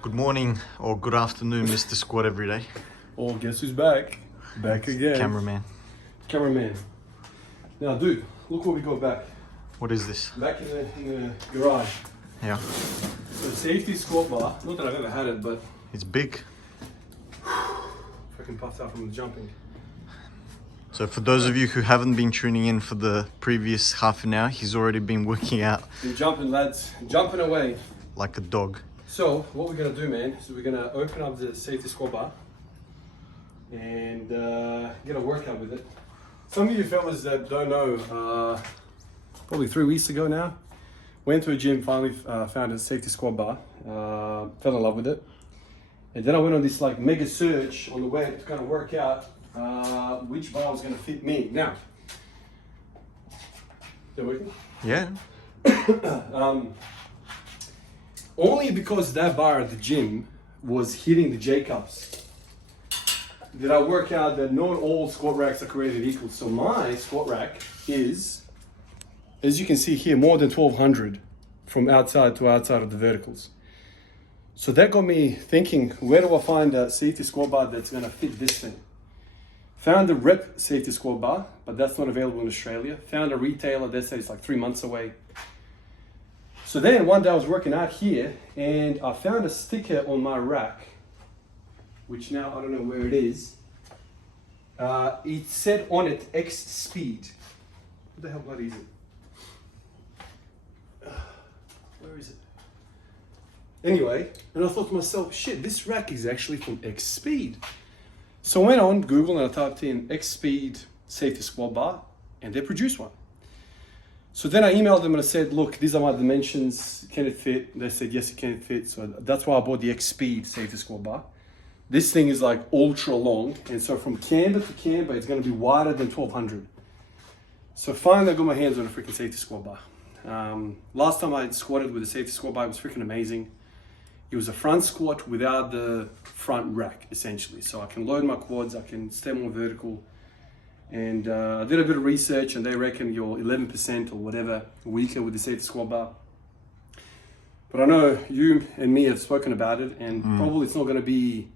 Good morning or good afternoon, Mr. Squad Everyday. Oh, guess who's back? Back again. Cameraman. Cameraman. Now, dude, look what we got back. What is this? Back in the garage. Yeah. So, safety squat bar. Not that I've ever had it, but It's big. fucking passed out from the jumping. So for those of you who haven't been tuning in for the previous half an hour, he's already been working out Been jumping, lads. Jumping away. like a dog. So, what we're going to do, man, is we're going to open up the safety squat bar and get a workout with it. Some of you fellas that don't know, probably 3 weeks ago now, went to a gym, finally found a safety squat bar, fell in love with it. And then I went on this like mega search on the web to kind of work out which bar was going to fit me. Now, they're working? Yeah. Only because that bar at the gym was hitting the J cups did I work out that not all squat racks are created equal. So my squat rack is, as you can see here, more than 1200 from outside to outside of the verticals. So that got me thinking, where do I find a safety squat bar that's gonna fit this thing? Found the Rep safety squat bar, but that's not available in Australia. Found a retailer that says it's like 3 months away. So then one day I was working out here and I found a sticker on my rack, which now I don't know where it is. It said on it X speed. What the hell bloody is it? Where is it? Anyway, and I thought to myself, shit, this rack is actually from X speed. So I went on Google and I typed in X speed safety squat bar and they produced one. So then I emailed them and I said, look, these are my dimensions, can it fit? They said, yes, it can fit. So that's why I bought the X Speed safety squat bar. This thing is like ultra long. And so from camber to camber, it's gonna be wider than 1200. So finally I got my hands on a freaking safety squat bar. Last time I squatted with a safety squat bar, it was freaking amazing. It was a front squat without the front rack, essentially. So I can load my quads, I can stay more vertical. And I did a bit of research and they reckon you're 11% or whatever weaker with the safety squat bar. But I know you and me have spoken about it and probably it's not going to be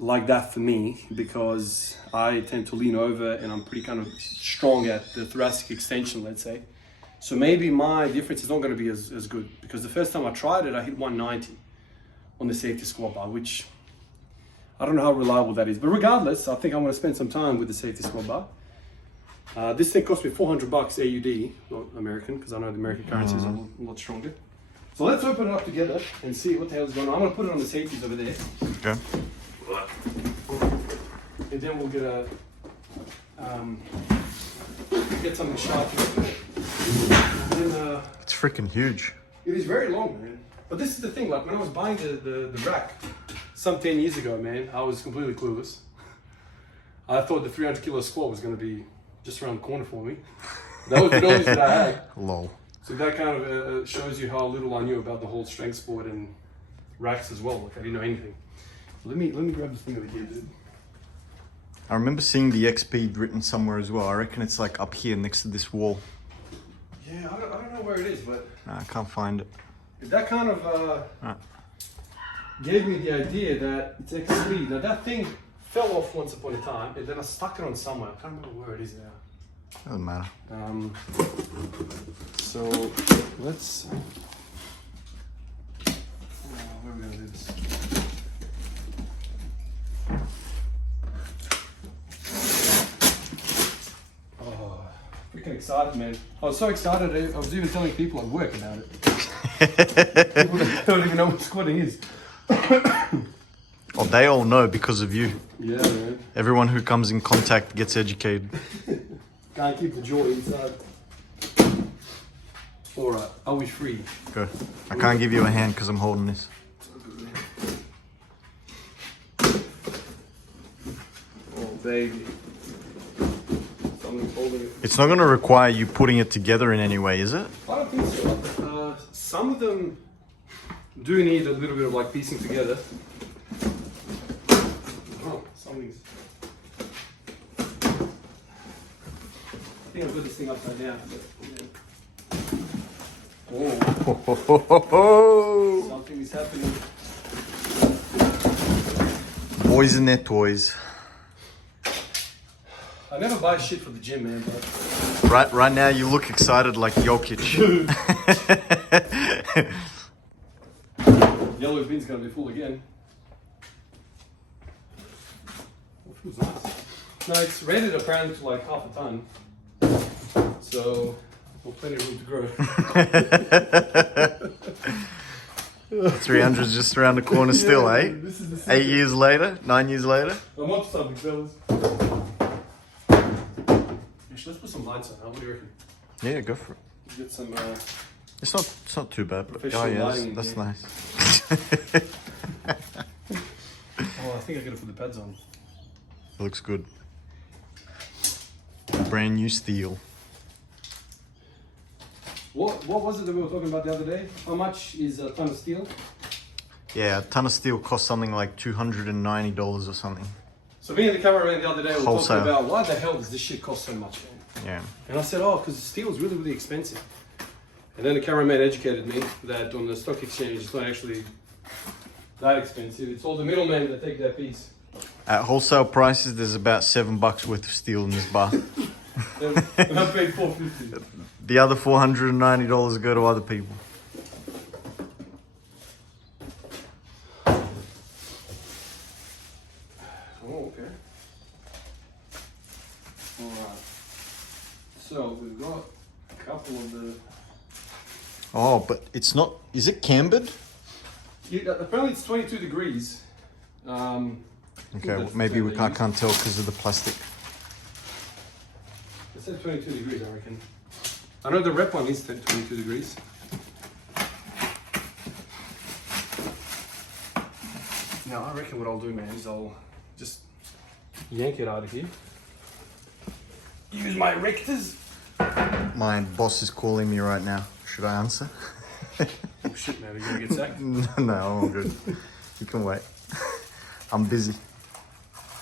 like that for me because I tend to lean over and I'm pretty kind of strong at the thoracic extension, let's say. So maybe my difference is not going to be as good because the first time I tried it, I hit 190 on the safety squat bar, which I don't know how reliable that is, but regardless, I think I'm going to spend some time with the safety squat bar. This thing cost me 400 bucks AUD, not American, because I know the American currency is a lot stronger. So let's open it up together and see what the hell is going on. I'm going to put it on the safeties over there. Okay. And then we'll get something sharp. It's freaking huge. It is very long, man. But this is the thing, like when I was buying the rack, some 10 years ago, man, I was completely clueless. I thought the 300 kilo squat was going to be just around the corner for me. That was the knowledge that I had. Lol. So that kind of shows you how little I knew about the whole strength sport and racks as well. Like I didn't know anything. Let me grab this thing over here, dude. I remember seeing the X Speed written somewhere as well. I reckon it's like up here next to this wall. Yeah, I don't know where it is, but Nah, I can't find it. that kind of gave me the idea that it's X speed. Now that thing fell off once upon a time, and then I stuck it on somewhere. I can't remember where it is now. Doesn't matter. So let's. Where are we gonna do this? Oh, freaking excited, man! I was so excited. I was even telling people at work about it. People don't even know what squatting is. Oh, they all know because of you. Yeah, man. Everyone who comes in contact gets educated. Can't keep the joy inside. Alright, are we free? Go. I can't give you a hand because I'm holding this. Oh, baby. Something's holding it. It's not going to require you putting it together in any way, is it? I don't think so. Some of them do need a little bit of like piecing together. Oh, something's. I think I've got this thing upside down. But, yeah. Oh, something is happening. boys and their toys. I never buy shit for the gym, man. But... Right now, you look excited like Jokic. Yellow bin's gonna be full again. That feels nice. No, it's rated apparently to like half a ton. So, we've plenty of room to grow. 300's just around the corner still, Yeah, eh? this is the 8 years later, 9 years later. I'm on to something, fellas. Actually, let's put some lights on. What do you reckon? Yeah, go for it. Get some. It's not too bad. But, Professional oh yeah, lighting that's in nice. Oh, I think I gotta put the pads on. It looks good. Brand new steel. What was it that we were talking about the other day? How much is a ton of steel? Yeah, a ton of steel costs something like $290 or something. So me and the cameraman the other day were Wholesale. talking about why the hell does this shit cost so much, man? Yeah. And I said, oh, because steel is really, really expensive. And then the cameraman educated me that on the stock exchange, it's not actually that expensive. It's all the middlemen that take that piece. At wholesale prices, there's about $7 worth of steel in this bar. And I paid $450. The other $490 go to other people. Oh, okay. Alright. So we've got a couple of the... Oh, but it's not... Is it cambered? Yeah, apparently it's 22 degrees. Okay, well, maybe I can't tell because of the plastic. It said 22 degrees, I reckon. I know the rep one is 22 degrees. Now, I reckon what I'll do, man, is I'll just yank it out of here. Use my rectors. My boss is calling me right now. Should I answer? Oh shit, man, are you gonna get sacked? No, I'm all good. You can wait. I'm busy.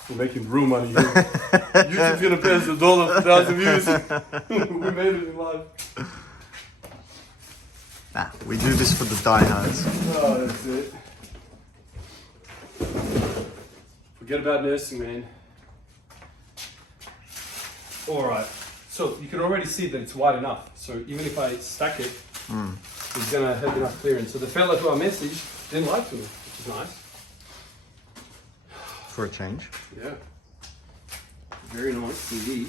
We're making real money here. YouTube's gonna pay us $1 for 1,000 views. We made it in life. Nah, we do this for the diehards. Oh, that's it. Forget about nursing, man. Alright, so you can already see that it's wide enough. So even if I stack it, it's gonna have enough clearance. So the fella who I messaged didn't lie to me, which is nice. For a change. Yeah. Very nice indeed.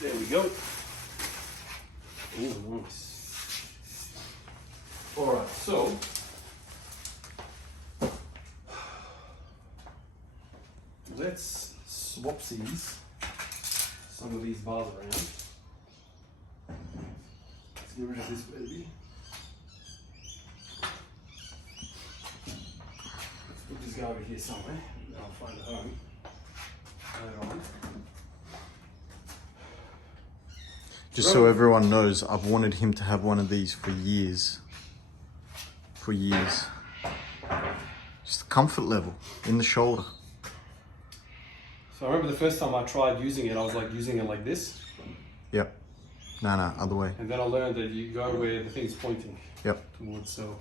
There we go. Oh, nice. Alright, so let's swapsies some of these bars around. Let's get rid of this baby. Let's put this guy over here somewhere. And I'll find a home later on. Just so everyone knows, I've wanted him to have one of these for years. For years. Just the comfort level in the shoulder. So I remember the first time I tried using it, I was like using it like this. Yep. No, other way. And then I learned that you go where the thing's pointing Yep. towards, so.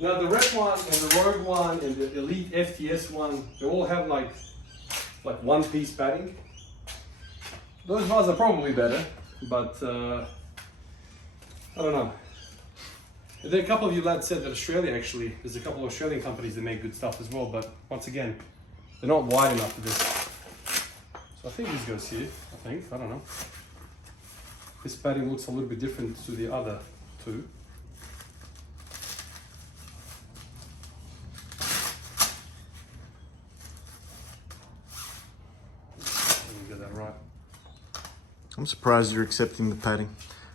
Now the Rep one and the Rogue one and the Elite FTS one, they all have like one piece padding. Those bars are probably better, but I don't know. And then a couple of you lads said that Australia actually, there's a couple of Australian companies that make good stuff as well, but once again, they're not wide enough for this. So I think this goes here, I don't know. This padding looks a little bit different to the other two. Let me get that right. I'm surprised you're accepting the padding.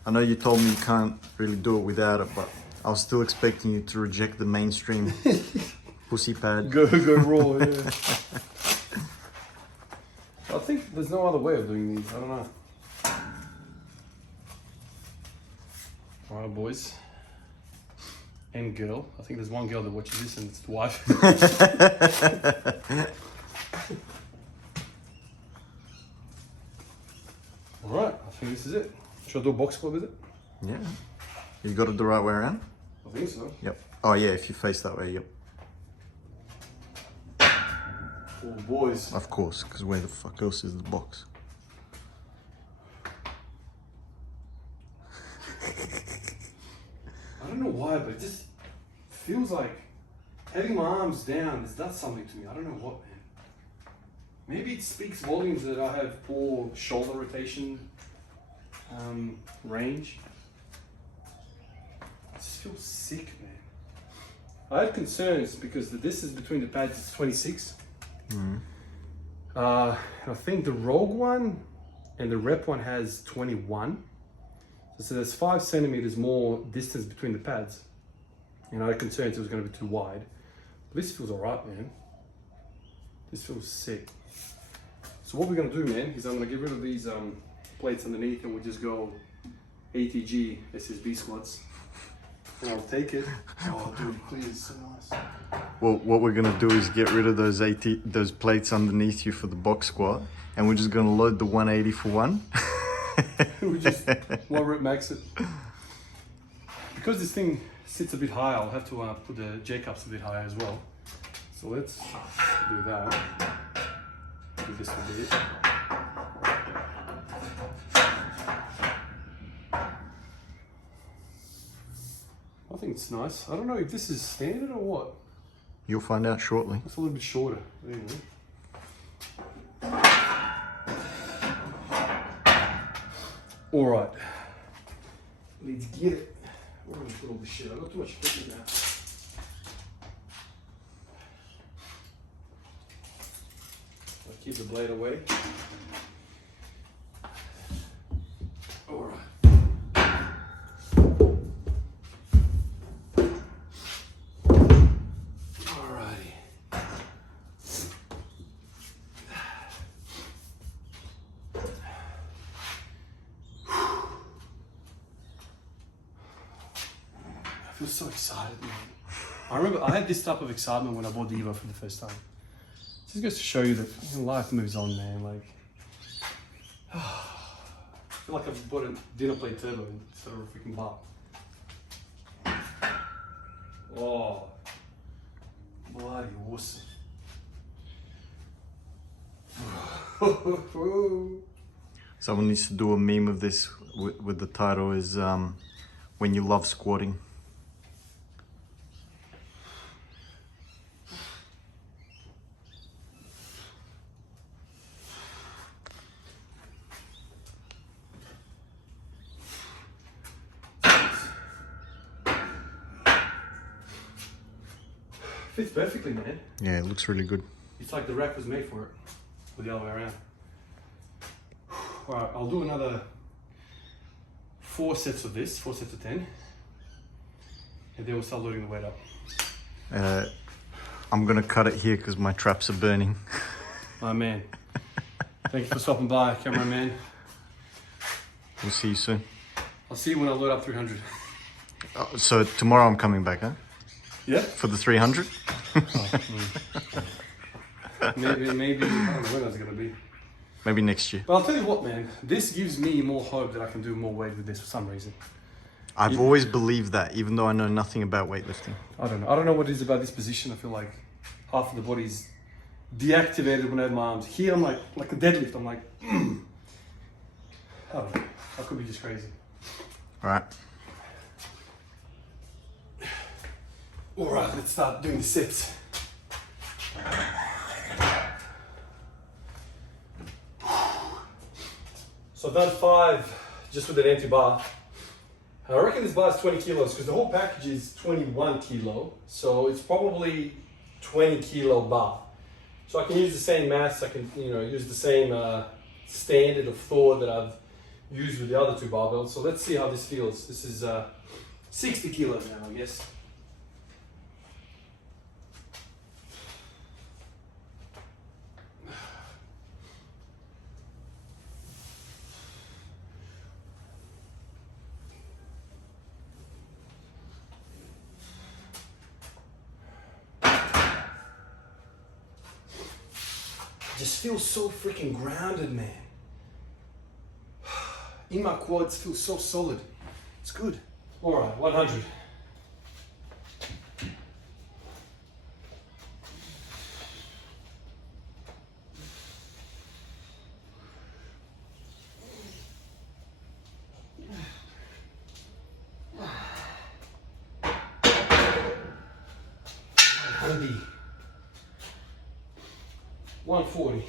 I know you told me you can't really do it without it, but I was still expecting you to reject the mainstream pussy pad. Go raw, yeah. I think there's no other way of doing these. I don't know. Alright, boys. And girl. I think there's one girl that watches this and it's the wife. Alright, I think this is it. Should I do a box score with it? Yeah. You got it the right way around? I think so. Yep. Oh yeah, if you face that way, yep. Oh boys. Of course, because where the fuck else is the box? I don't know why, but it just feels like having my arms down has done something to me. I don't know what, man. Maybe it speaks volumes that I have poor shoulder rotation range. I just feel sick, man. I had concerns because the distance between the pads is 26. I think the Rogue one and the Rep one has 21. So there's 5 centimeters more distance between the pads. And I had concerns it was going to be too wide. But this feels alright, man. This feels sick. So what we're going to do, man, is I'm going to get rid of these plates underneath and we'll just go ATG SSB squats. And I'll take it. Oh, dude, please, so nice. Well, what we're gonna do is get rid of those plates underneath you for the box squat, and we're just gonna load the 180 for one. We just one rep max it. Because this thing sits a bit high, I'll have to put the J cups a bit higher as well. So let's do that. Do this a bit. I think it's nice. I don't know if this is standard or what. You'll find out shortly. It's a little bit shorter. Anyway. All right. Let's get it. Where am I put all this shit? I've got too much equipment now. I'll keep the blade away. All right. I feel so excited, man. I remember I had this type of excitement when I bought the Evo for the first time. It just goes to show you that life moves on, man. Like, I feel like I've bought a dinner plate turbo instead of a freaking bar. Oh, bloody awesome. Someone needs to do a meme of this with the title is when you love squatting. Fits perfectly, man. Yeah, it looks really good. It's like the rack was made for it, or the other way around. Alright, I'll do another 4 sets of this, 4 sets of 10. And then we'll start loading the weight up. I'm gonna cut it here because my traps are burning. My man. Thank you for stopping by, cameraman. We'll see you soon. I'll see you when I load up 300. So tomorrow I'm coming back, huh? Yeah? For the 300? Maybe, I don't know when that's gonna be. Maybe next year. But I'll tell you what, man, this gives me more hope that I can do more weight with this for some reason. I've always believed that, even though I know nothing about weightlifting. I don't know. I don't know what it is about this position. I feel like half of the body's deactivated when I have my arms. Here, I'm like a deadlift. I'm like, I don't know. I could be just crazy. All right. All right, let's start doing the sets. So I've done 5 just with an empty bar. I reckon this bar is 20 kilos because the whole package is 21 kilo. So it's probably 20 kilo bar. So I can use the same mass. I can, use the same standard of Thor that I've used with the other 2 barbells. So let's see how this feels. This is 60 kilos now, I guess. Just feels so freaking grounded, man. In my quads, feels so solid. It's good. All right, 100. 140.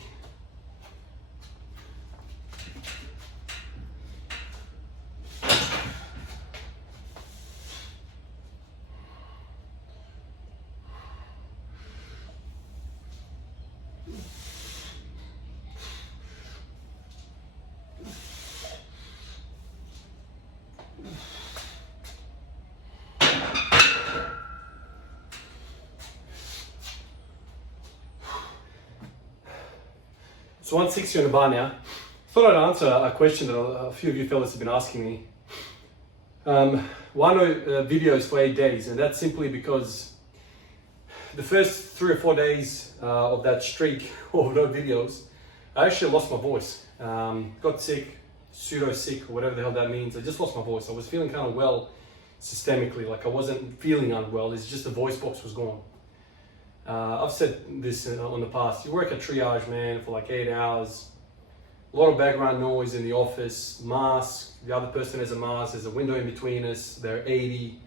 So 160 on the bar now. Thought I'd answer a question that a few of you fellas have been asking me. Why no videos for 8 days? And that's simply because the first 3 or 4 days of that streak of no videos, I actually lost my voice. Got sick, pseudo sick, or whatever the hell that means. I just lost my voice. I was feeling kind of well systemically, like I wasn't feeling unwell. It's just the voice box was gone. I've said this in the past. You work at triage, man, for like 8 hours. A lot of background noise in the office, mask. The other person has a mask. There's a window in between us. They're 80,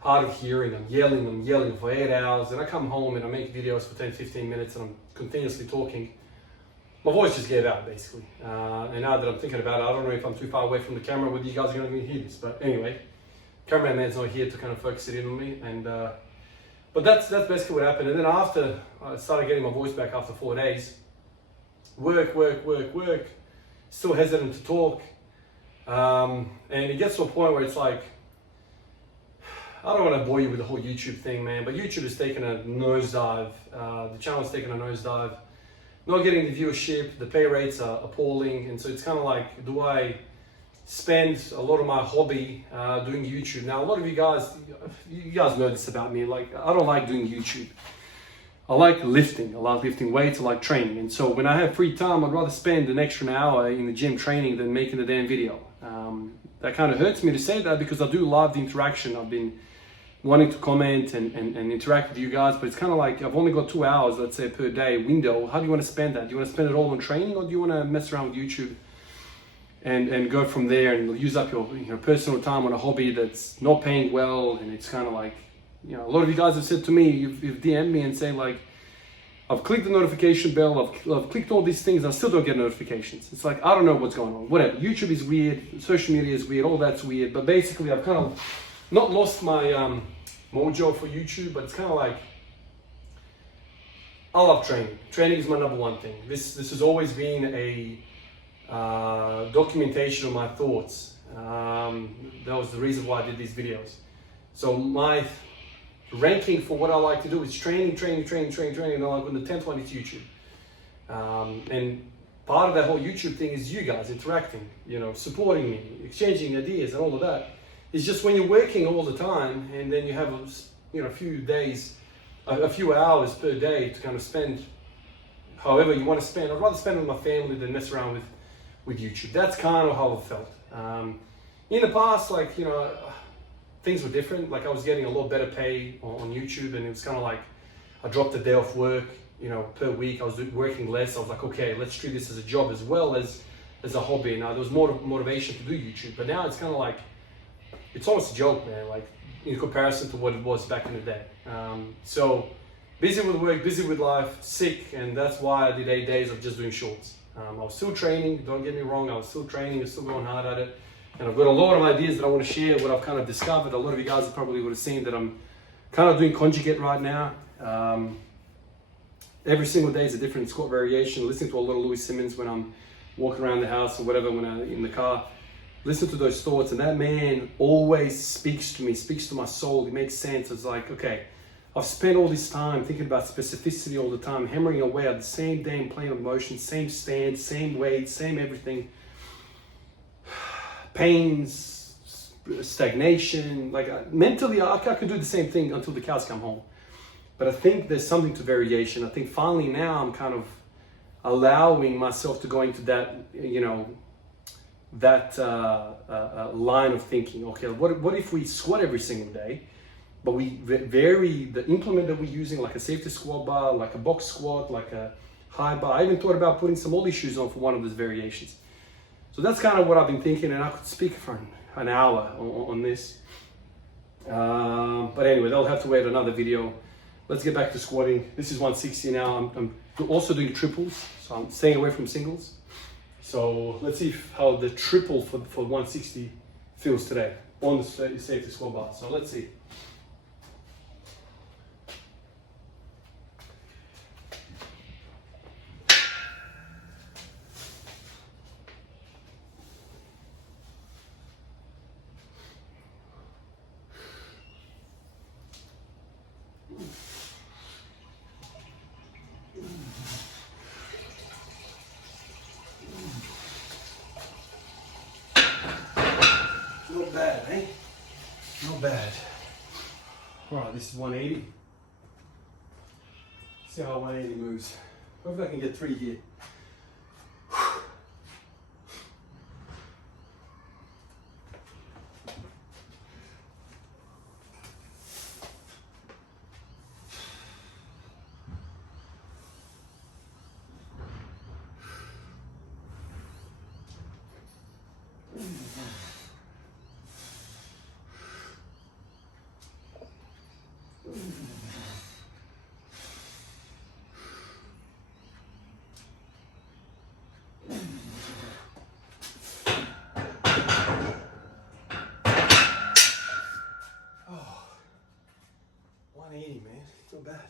hard of hearing. I'm yelling for 8 hours. Then I come home and I make videos for 10, 15 minutes and I'm continuously talking. My voice just gave out, basically. And now that I'm thinking about it, I don't know if I'm too far away from the camera, whether you guys are going to hear this. But anyway, cameraman's not here to kind of focus it in on me. And but that's basically what happened. And then after I started getting my voice back after 4 days, work, still hesitant to talk. And it gets to a point where it's like, I don't want to bore you with the whole YouTube thing, man, but YouTube has taken a nosedive. The channel's taken a nosedive. Not getting the viewership, the pay rates are appalling. And so it's kind of like, do I spend a lot of my hobby doing YouTube? Now, a lot of you guys know this about me. Like, I don't like doing YouTube. I like lifting. I like lifting weights. I like training. And so when I have free time, I'd rather spend an extra hour in the gym training than making the damn video. That kind of hurts me to say that because I do love the interaction. I've been wanting to comment and interact with you guys, but it's kind of like I've only got 2 hours, let's say, per day window. How do you want to spend that? Do you want to spend it all on training, or do you want to mess around with YouTube and go from there and use up your personal time on a hobby that's not paying well? And it's kind of like, a lot of you guys have said to me, you've DM'd me and say like, I've clicked the notification bell, I've clicked all these things, I still don't get notifications. It's like, I don't know what's going on. Whatever, YouTube is weird, social media is weird, all that's weird. But basically, I've kind of not lost my mojo for YouTube, but it's kind of like, I love training. Training is my number one thing. This has always been a documentation of my thoughts. That was the reason why I did these videos. So my ranking for what I like to do is training, and then like on the 10th one, it's YouTube. And part of that whole YouTube thing is you guys interacting, supporting me, exchanging ideas and all of that. It's just when you're working all the time and then you have a few days, a few hours per day to kind of spend however you want to spend. I'd rather spend it with my family than mess around with YouTube. That's kind of how I felt. In the past, like, things were different. Like, I was getting a lot better pay on YouTube, and it was kind of like I dropped a day off work, per week. I was working less. I was like, okay, let's treat this as a job as well as a hobby. Now, there was more motivation to do YouTube, but now it's kind of like, it's almost a joke, man, like in comparison to what it was back in the day. So busy with work, busy with life, sick, and that's why I did 8 days of just doing shorts. I was still training, don't get me wrong, I was still training, I was still going hard at it. And I've got a lot of ideas that I want to share, what I've kind of discovered. A lot of you guys probably would have seen that I'm kind of doing conjugate right now. Every single day is a different squat variation. Listening to a lot of Louis Simmons when I'm walking around the house or whatever, when I'm in the car. Listen to those thoughts, and that man always speaks to me, speaks to my soul. It makes sense. It's like, okay, I've spent all this time thinking about specificity all the time, hammering away at the same damn plane of motion, same stance, same weight, same everything. Pains, stagnation, like mentally I could do the same thing until the cows come home. But I think there's something to variation. I think finally now I'm kind of allowing myself to go into that, that line of thinking. Okay, what if we squat every single day, but we vary the implement that we're using, like a safety squat bar, like a box squat, like a high bar. I even thought about putting some ollie shoes on for one of those variations. So that's kind of what I've been thinking, and I could speak for an hour on this. But anyway, they'll have to wait another video. Let's get back to squatting. This is 160 now. I'm also doing triples, so I'm staying away from singles. So let's see how the triple for 160 feels today on the safety squat bar. So let's see. Not bad, eh? Not bad. Alright, this is 180. See how 180 moves. Hopefully I can get 3 here. Oh, 180, man. Not bad.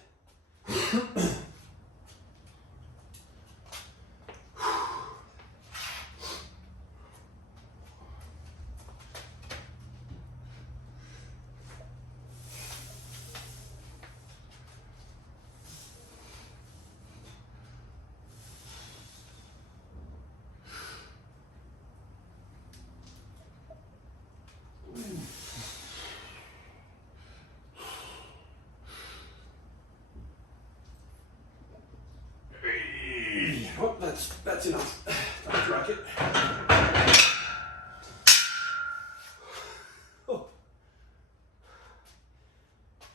Oh, that's enough. Don't crack it. Oh,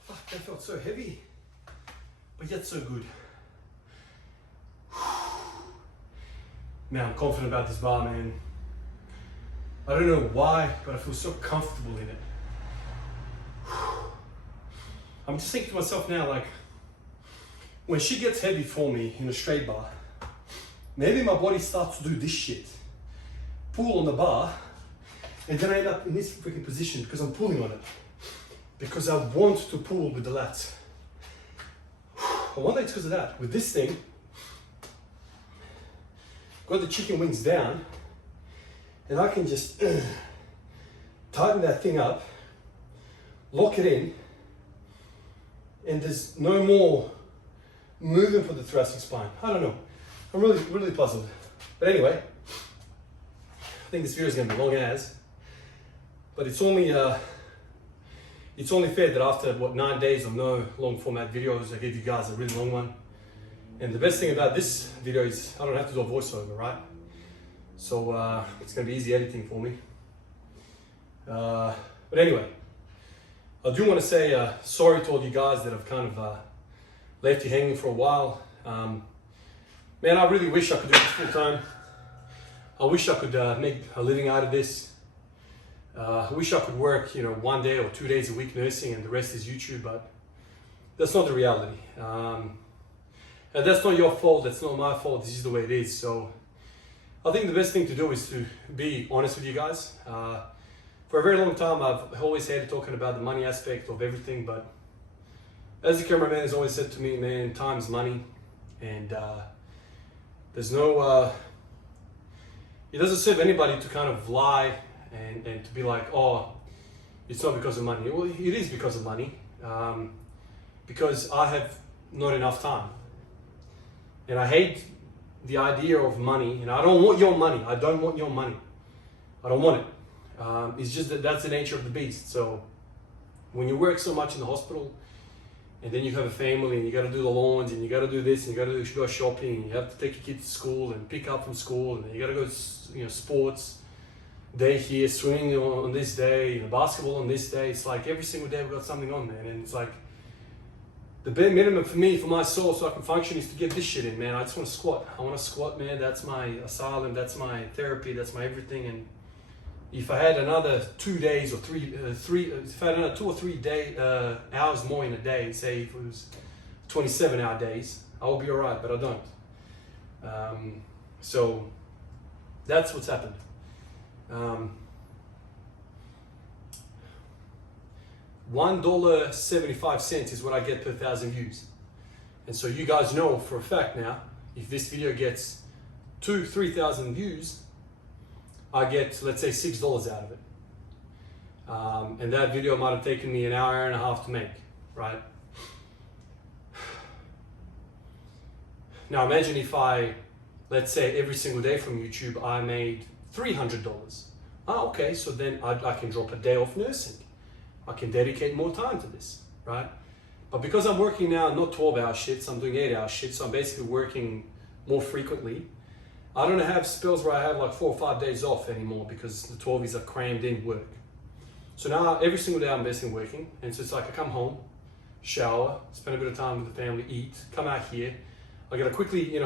fuck, that felt so heavy, but yet so good. Man, I'm confident about this bar, man. I don't know why, but I feel so comfortable in it. I'm just thinking to myself now, like, when she gets heavy for me in a straight bar, maybe my body starts to do this shit. Pull on the bar, and then I end up in this freaking position because I'm pulling on it. Because I want to pull with the lats. I wonder it's because of that. With this thing, got the chicken wings down, and I can just tighten that thing up, lock it in, and there's no more movement for the thoracic spine. I don't know. I'm really puzzled. But anyway, I think this video is going to be long as, but it's only fair that after 9 days of no long format videos, I give you guys a really long one. And the best thing about this video is I don't have to do a voiceover, right? So it's going to be easy editing for me. But anyway, I do want to say sorry to all you guys that have kind of left you hanging for a while. Man, I really wish I could do this full time. I wish I could make a living out of this. I wish I could work, 1 day or 2 days a week nursing and the rest is YouTube, but that's not the reality. And that's not your fault, that's not my fault, this is the way it is. So I think the best thing to do is to be honest with you guys. For a very long time, I've always hated talking about the money aspect of everything, but as the cameraman has always said to me, man, time's money, and there's no, it doesn't serve anybody to kind of lie and to be like, oh, it's not because of money. Well, it is because of money, because I have not enough time. And I hate the idea of money, and I don't want your money. I don't want your money. I don't want it. It's just that that's the nature of the beast. So when you work so much in the hospital, and then you have a family, and you got to do the lawns, and you got to do this, and you got to go shopping, and you have to take your kids to school and pick up from school, and then you got to go, sports day here, swimming on this day, basketball on this day. It's like every single day we've got something on, man, and it's like the bare minimum for me, for my soul, so I can function, is to get this shit in, man. I just want to squat. I want to squat, man. That's my asylum. That's my therapy. That's my everything. And if I had another 2 days or if I had another 2 or 3 hours more in a day, say if it was 27-hour days, I'll be all right, but I don't. So that's what's happened. $1.75 is what I get per 1,000 views. And so you guys know for a fact now, if this video gets 2,000-3,000 views, I get, let's say, $6 out of it. And that video might have taken me an hour and a half to make, right? Now imagine if I, let's say every single day from YouTube, I made $300. Okay, so then I can drop a day off nursing. I can dedicate more time to this, right? But because I'm working now, not 12-hour shifts, I'm doing 8-hour shifts, so I'm basically working more frequently. I don't have spells where I have like 4 or 5 days off anymore because the 12s are crammed in work. So now every single day I'm basically working, and so it's like I come home, shower, spend a bit of time with the family, eat, come out here. I gotta quickly,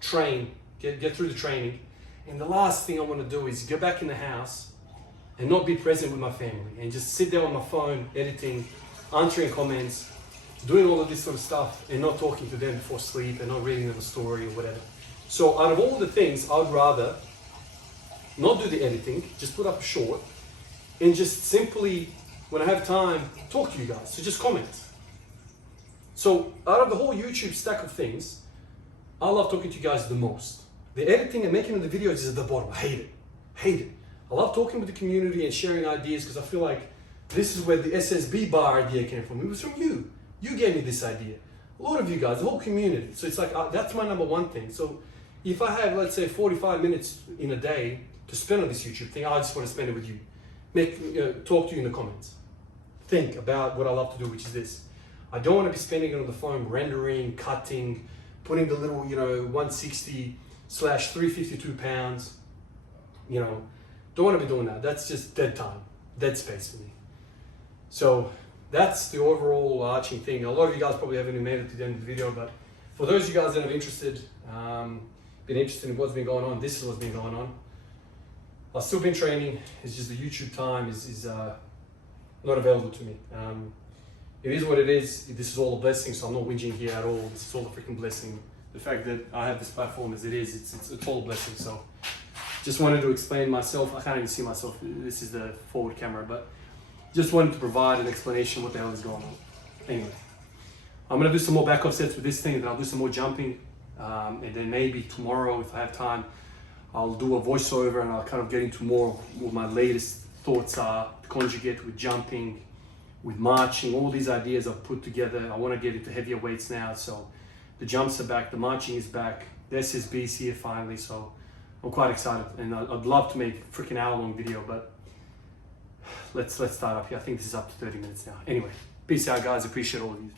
train, get through the training. And the last thing I wanna do is go back in the house and not be present with my family and just sit there on my phone, editing, answering comments, doing all of this sort of stuff and not talking to them before sleep and not reading them a story or whatever. So out of all the things, I'd rather not do the editing, just put up a short and just simply, when I have time, talk to you guys. So just comment. So out of the whole YouTube stack of things, I love talking to you guys the most. The editing and making of the videos is at the bottom. I hate it. Hate it. I love talking with the community and sharing ideas because I feel like this is where the SSB bar idea came from. It was from you. You gave me this idea. A lot of you guys, the whole community. So it's like, that's my number one thing. So if I have, let's say, 45 minutes in a day to spend on this YouTube thing, I just want to spend it with you. Talk to you in the comments. Think about what I love to do, which is this. I don't want to be spending it on the phone, rendering, cutting, putting the little, 160/352 pounds. Don't want to be doing that. That's just dead time, dead space for me. So that's the overall arching thing. A lot of you guys probably haven't even made it to the end of the video, but for those of you guys that are interested, been interested in what's been going on, this is what's been going on. I've still been training. It's just the YouTube time is not available to me. It is what it is. This is all a blessing, so I'm not whinging here at all. This is all a freaking blessing. The fact that I have this platform as it is, it's all a blessing. So just wanted to explain myself. I can't even see myself. This is the forward camera, but just wanted to provide an explanation what the hell is going on. Anyway, I'm gonna do some more back off sets with this thing, and then I'll do some more jumping. And then maybe tomorrow, if I have time, I'll do a voiceover and I'll kind of get into more what my latest thoughts are, conjugate with jumping, with marching, all these ideas I've put together. I want to get into heavier weights now, so the jumps are back, the marching is back, the SSB is here finally, so I'm quite excited, and I'd love to make a freaking hour-long video, but let's start up here. I think this is up to 30 minutes now. Anyway, peace out, guys. Appreciate all of you.